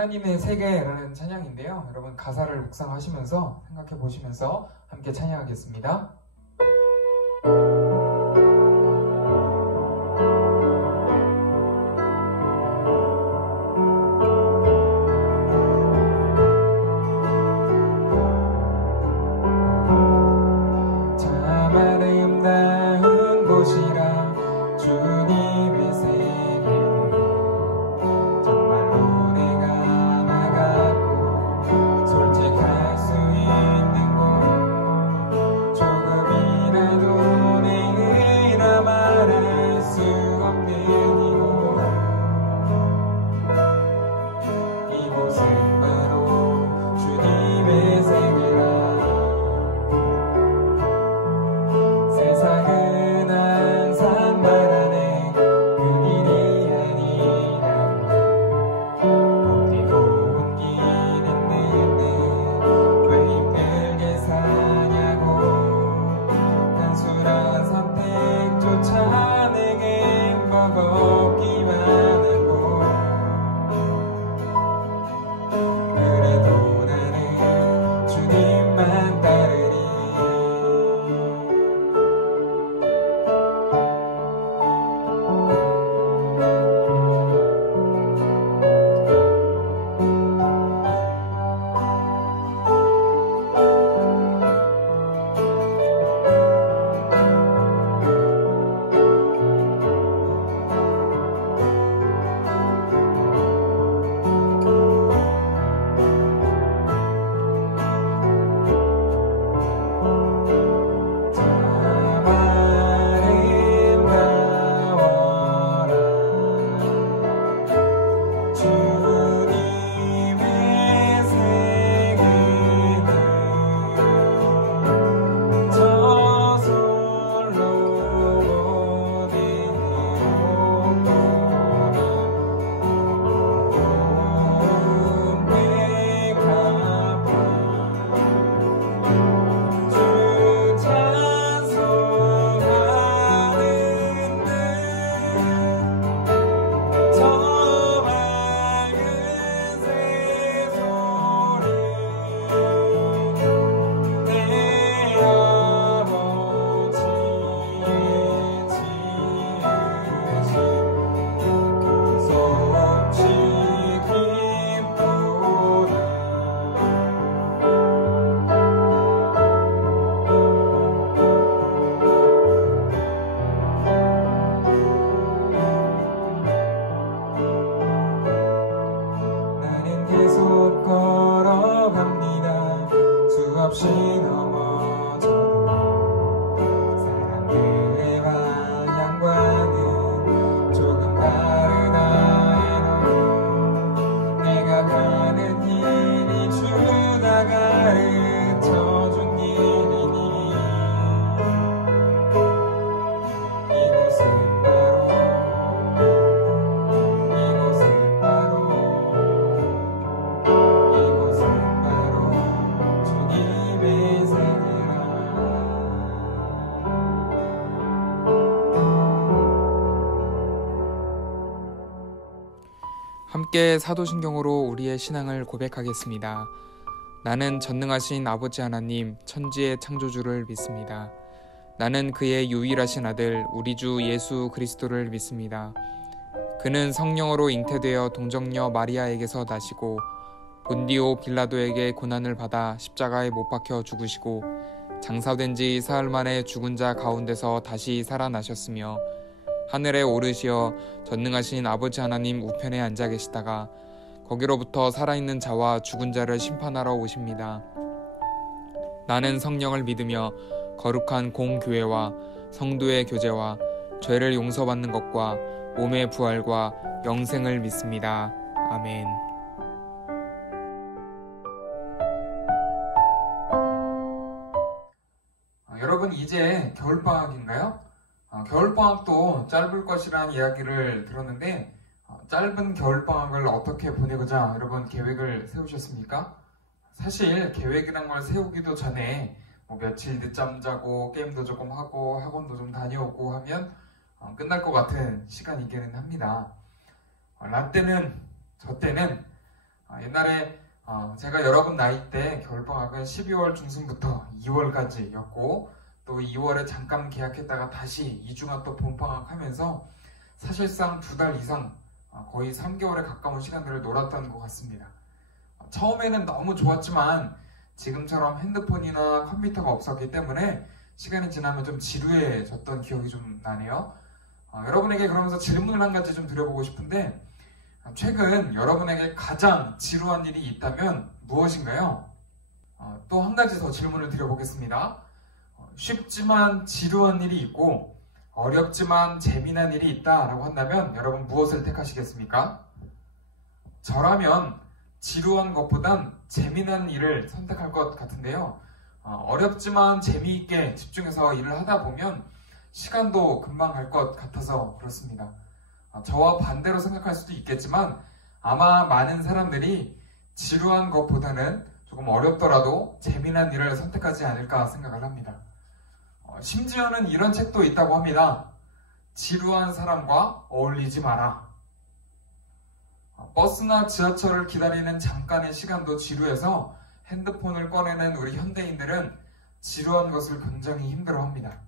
하나님의 세계라는 찬양인데요. 여러분 가사를 묵상하시면서 생각해 보시면서 함께 찬양하겠습니다. 함께 사도신경으로 우리의 신앙을 고백하겠습니다. 나는 전능하신 아버지 하나님 천지의 창조주를 믿습니다. 나는 그의 유일하신 아들 우리 주 예수 그리스도를 믿습니다. 그는 성령으로 잉태되어 동정녀 마리아에게서 나시고 본디오 빌라도에게 고난을 받아 십자가에 못 박혀 죽으시고 장사된 지 사흘 만에 죽은 자 가운데서 다시 살아나셨으며 하늘에 오르시어 전능하신 아버지 하나님 우편에 앉아 계시다가 거기로부터 살아있는 자와 죽은 자를 심판하러 오십니다. 나는 성령을 믿으며 거룩한 공교회와 성도의 교제와 죄를 용서받는 것과 몸의 부활과 영생을 믿습니다. 아멘. 여러분 이제 겨울방학인가요? 겨울방학도 짧을 것이라는 이야기를 들었는데 짧은 겨울방학을 어떻게 보내고자 여러분 계획을 세우셨습니까? 사실 계획이란 걸 세우기도 전에 며칠 늦잠 자고 게임도 조금 하고 학원도 좀 다녀오고 하면 끝날 것 같은 시간이기는 합니다. 라떼는 저 때는 옛날에 제가 여러분 나이 때 겨울방학은 12월 중순부터 2월까지였고 또 2월에 잠깐 개학했다가 다시 2주간 또 봄방학 하면서 사실상 2달 이상 거의 3개월에 가까운 시간들을 놀았던 것 같습니다. 처음에는 너무 좋았지만 지금처럼 핸드폰이나 컴퓨터가 없었기 때문에 시간이 지나면 좀 지루해졌던 기억이 좀 나네요. 여러분에게 그러면서 질문을 한 가지 좀 드려보고 싶은데 최근 여러분에게 가장 지루한 일이 있다면 무엇인가요? 또 한 가지 더 질문을 드려보겠습니다. 쉽지만 지루한 일이 있고 어렵지만 재미난 일이 있다라고 한다면 여러분 무엇을 택하시겠습니까? 저라면 지루한 것보단 재미난 일을 선택할 것 같은데요. 어렵지만 재미있게 집중해서 일을 하다 보면 시간도 금방 갈 것 같아서 그렇습니다. 저와 반대로 생각할 수도 있겠지만 아마 많은 사람들이 지루한 것보다는 조금 어렵더라도 재미난 일을 선택하지 않을까 생각을 합니다. 심지어는 이런 책도 있다고 합니다. 지루한 사람과 어울리지 마라. 버스나 지하철을 기다리는 잠깐의 시간도 지루해서 핸드폰을 꺼내는 우리 현대인들은 지루한 것을 굉장히 힘들어합니다.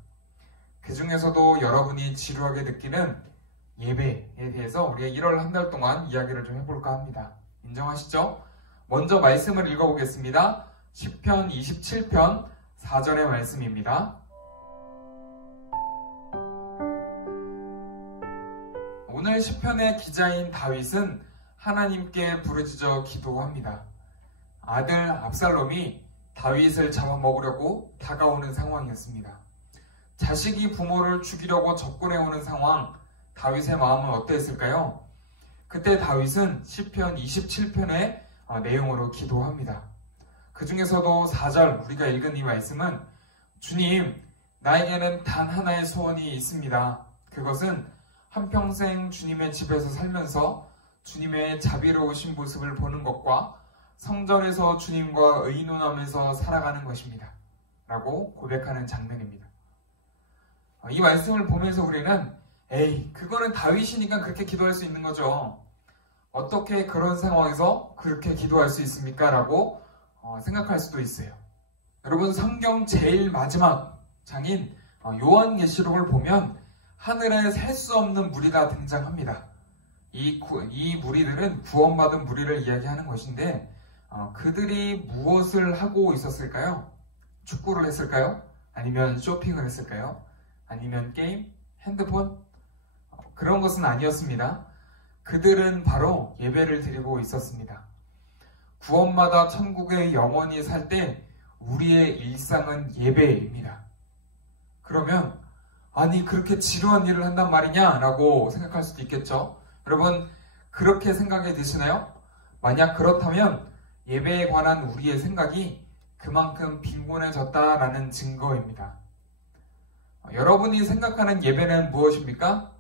그 중에서도 여러분이 지루하게 느끼는 예배에 대해서 우리가 1월 한 달 동안 이야기를 좀 해볼까 합니다. 인정하시죠? 먼저 말씀을 읽어보겠습니다. 시편 27편 4절의 말씀입니다. 오늘 시편의 기자인 다윗은 하나님께 부르짖어 기도합니다. 아들 압살롬이 다윗을 잡아먹으려고 다가오는 상황이었습니다. 자식이 부모를 죽이려고 접근해오는 상황, 다윗의 마음은 어땠을까요? 그때 다윗은 시편 27편의 내용으로 기도합니다. 그 중에서도 4절 우리가 읽은 이 말씀은 주님, 나에게는 단 하나의 소원이 있습니다. 그것은 한평생 주님의 집에서 살면서 주님의 자비로우신 모습을 보는 것과 성전에서 주님과 의논하면서 살아가는 것입니다. 라고 고백하는 장면입니다. 이 말씀을 보면서 우리는 그거는 다윗이니까 그렇게 기도할 수 있는 거죠. 어떻게 그런 상황에서 그렇게 기도할 수 있습니까? 라고 생각할 수도 있어요. 여러분 성경 제일 마지막 장인 요한계시록을 보면 하늘에 셀 수 없는 무리가 등장합니다. 이 무리들은 구원받은 무리를 이야기하는 것인데 그들이 무엇을 하고 있었을까요? 축구를 했을까요? 아니면 쇼핑을 했을까요? 아니면 게임? 핸드폰? 그런 것은 아니었습니다. 그들은 바로 예배를 드리고 있었습니다. 구원받아 천국에 영원히 살 때 우리의 일상은 예배입니다. 그러면 아니 그렇게 지루한 일을 한단 말이냐? 라고 생각할 수도 있겠죠. 여러분 그렇게 생각이 드시나요? 만약 그렇다면 예배에 관한 우리의 생각이 그만큼 빈곤해졌다라는 증거입니다. 여러분이 생각하는 예배는 무엇입니까?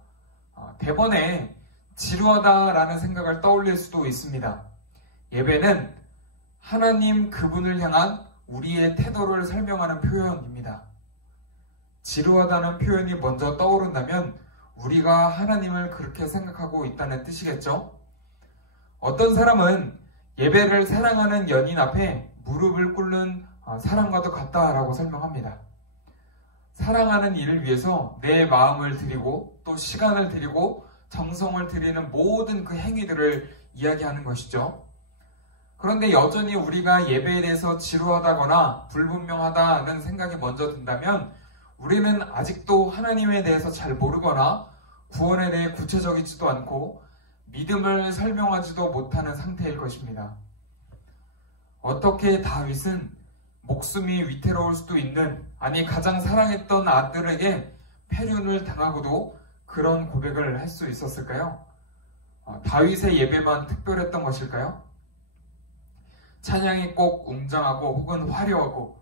대번에 지루하다라는 생각을 떠올릴 수도 있습니다. 예배는 하나님 그분을 향한 우리의 태도를 설명하는 표현입니다. 지루하다는 표현이 먼저 떠오른다면 우리가 하나님을 그렇게 생각하고 있다는 뜻이겠죠? 어떤 사람은 예배를 사랑하는 연인 앞에 무릎을 꿇는 사랑과도 같다라고 설명합니다. 사랑하는 이를 위해서 내 마음을 드리고 또 시간을 드리고 정성을 드리는 모든 그 행위들을 이야기하는 것이죠. 그런데 여전히 우리가 예배에 대해서 지루하다거나 불분명하다는 생각이 먼저 든다면 우리는 아직도 하나님에 대해서 잘 모르거나 구원에 대해 구체적이지도 않고 믿음을 설명하지도 못하는 상태일 것입니다. 어떻게 다윗은 목숨이 위태로울 수도 있는, 아니 가장 사랑했던 아들에게 패륜을 당하고도 그런 고백을 할 수 있었을까요? 다윗의 예배만 특별했던 것일까요? 찬양이 꼭 웅장하고 혹은 화려하고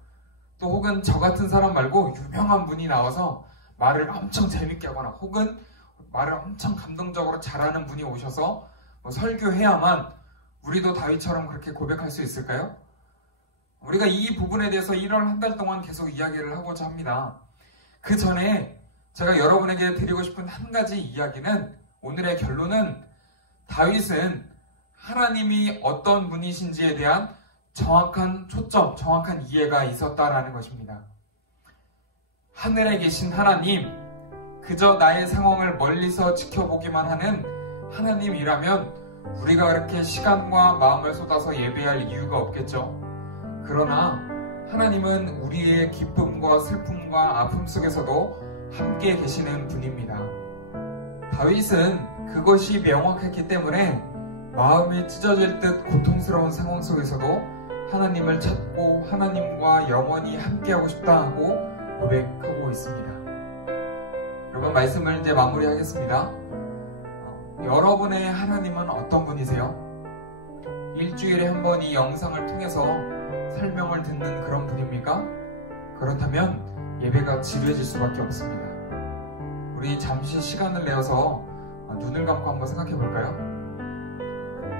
또 혹은 저 같은 사람 말고 유명한 분이 나와서 말을 엄청 재밌게 하거나 혹은 말을 엄청 감동적으로 잘하는 분이 오셔서 설교해야만 우리도 다윗처럼 그렇게 고백할 수 있을까요? 우리가 이 부분에 대해서 1월 한 달 동안 계속 이야기를 하고자 합니다. 그 전에 제가 여러분에게 드리고 싶은 한 가지 이야기는, 오늘의 결론은 다윗은 하나님이 어떤 분이신지에 대한 정확한 초점, 정확한 이해가 있었다라는 것입니다. 하늘에 계신 하나님, 그저 나의 상황을 멀리서 지켜보기만 하는 하나님이라면 우리가 그렇게 시간과 마음을 쏟아서 예배할 이유가 없겠죠. 그러나 하나님은 우리의 기쁨과 슬픔과 아픔 속에서도 함께 계시는 분입니다. 다윗은 그것이 명확했기 때문에 마음이 찢어질 듯 고통스러운 상황 속에서도 하나님을 찾고 하나님과 영원히 함께하고 싶다 하고 고백하고 있습니다. 여러분, 말씀을 이제 마무리하겠습니다. 여러분의 하나님은 어떤 분이세요? 일주일에 한 번 이 영상을 통해서 설명을 듣는 그런 분입니까? 그렇다면 예배가 지루해질 수밖에 없습니다. 우리 잠시 시간을 내어서 눈을 감고 한번 생각해 볼까요?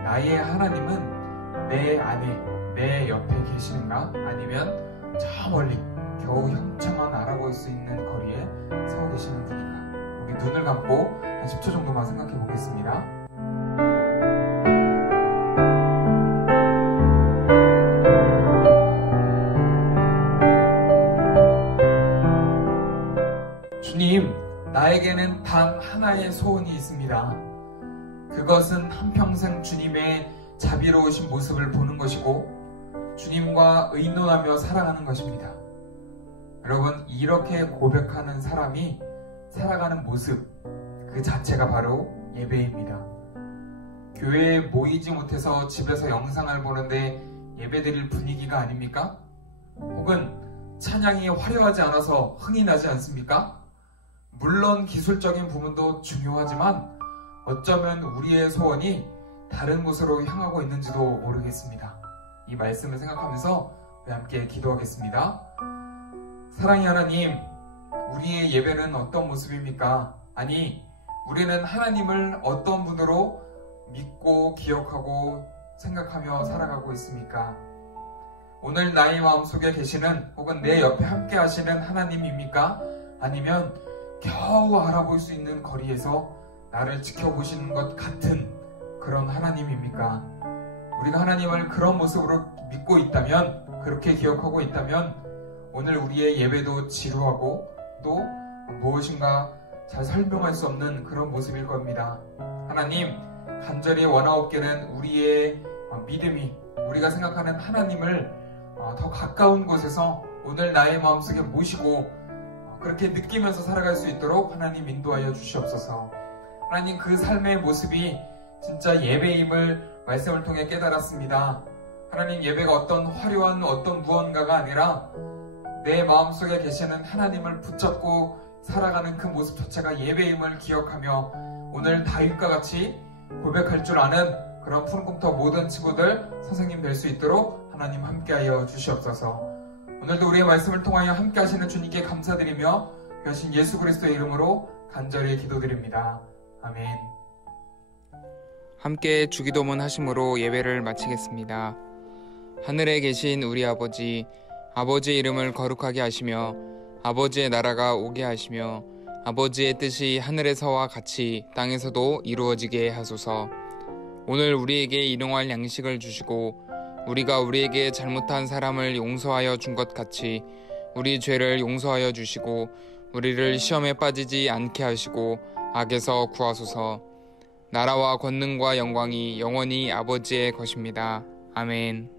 나의 하나님은 내 안에, 내 옆에 계시는가? 아니면 저 멀리 겨우 형체만 알아볼 수 있는 거리에 서 계시는 분인가? 우리 눈을 감고 한 10초 정도만 생각해 보겠습니다. 주님, 나에게는 단 하나의 소원이 있습니다. 그것은 한평생 주님의 자비로우신 모습을 보는 것이고 주님과 의논하며 살아가는 것입니다. 여러분, 이렇게 고백하는 사람이 살아가는 모습, 그 자체가 바로 예배입니다. 교회에 모이지 못해서 집에서 영상을 보는데 예배드릴 분위기가 아닙니까? 혹은 찬양이 화려하지 않아서 흥이 나지 않습니까? 물론 기술적인 부분도 중요하지만 어쩌면 우리의 소원이 다른 곳으로 향하고 있는지도 모르겠습니다. 이 말씀을 생각하면서 우리 함께 기도하겠습니다. 사랑의 하나님, 우리의 예배는 어떤 모습입니까? 아니, 우리는 하나님을 어떤 분으로 믿고 기억하고 생각하며 살아가고 있습니까? 오늘 나의 마음속에 계시는 혹은 내 옆에 함께 하시는 하나님입니까? 아니면 겨우 알아볼 수 있는 거리에서 나를 지켜보시는 것 같은 그런 하나님입니까? 우리가 하나님을 그런 모습으로 믿고 있다면, 그렇게 기억하고 있다면 오늘 우리의 예배도 지루하고 또 무엇인가 잘 설명할 수 없는 그런 모습일 겁니다. 하나님, 간절히 원하옵게는 우리의 믿음이, 우리가 생각하는 하나님을 더 가까운 곳에서 오늘 나의 마음속에 모시고 그렇게 느끼면서 살아갈 수 있도록 하나님 인도하여 주시옵소서. 하나님, 그 삶의 모습이 진짜 예배임을 말씀을 통해 깨달았습니다. 하나님, 예배가 어떤 화려한 어떤 무언가가 아니라 내 마음속에 계시는 하나님을 붙잡고 살아가는 그 모습 자체가 예배임을 기억하며 오늘 다윗과 같이 고백할 줄 아는 그런 푸른 꿈터 모든 친구들 선생님 될 수 있도록 하나님 함께하여 주시옵소서. 오늘도 우리의 말씀을 통하여 함께하시는 주님께 감사드리며 여신 예수 그리스도의 이름으로 간절히 기도드립니다. 아멘. 함께 주기도문 하심으로 예배를 마치겠습니다. 하늘에 계신 우리 아버지, 아버지의 이름을 거룩하게 하시며 아버지의 나라가 오게 하시며 아버지의 뜻이 하늘에서와 같이 땅에서도 이루어지게 하소서. 오늘 우리에게 일용할 양식을 주시고 우리가 우리에게 잘못한 사람을 용서하여 준 것 같이 우리 죄를 용서하여 주시고 우리를 시험에 빠지지 않게 하시고 악에서 구하소서. 나라와 권능과 영광이 영원히 아버지의 것입니다. 아멘.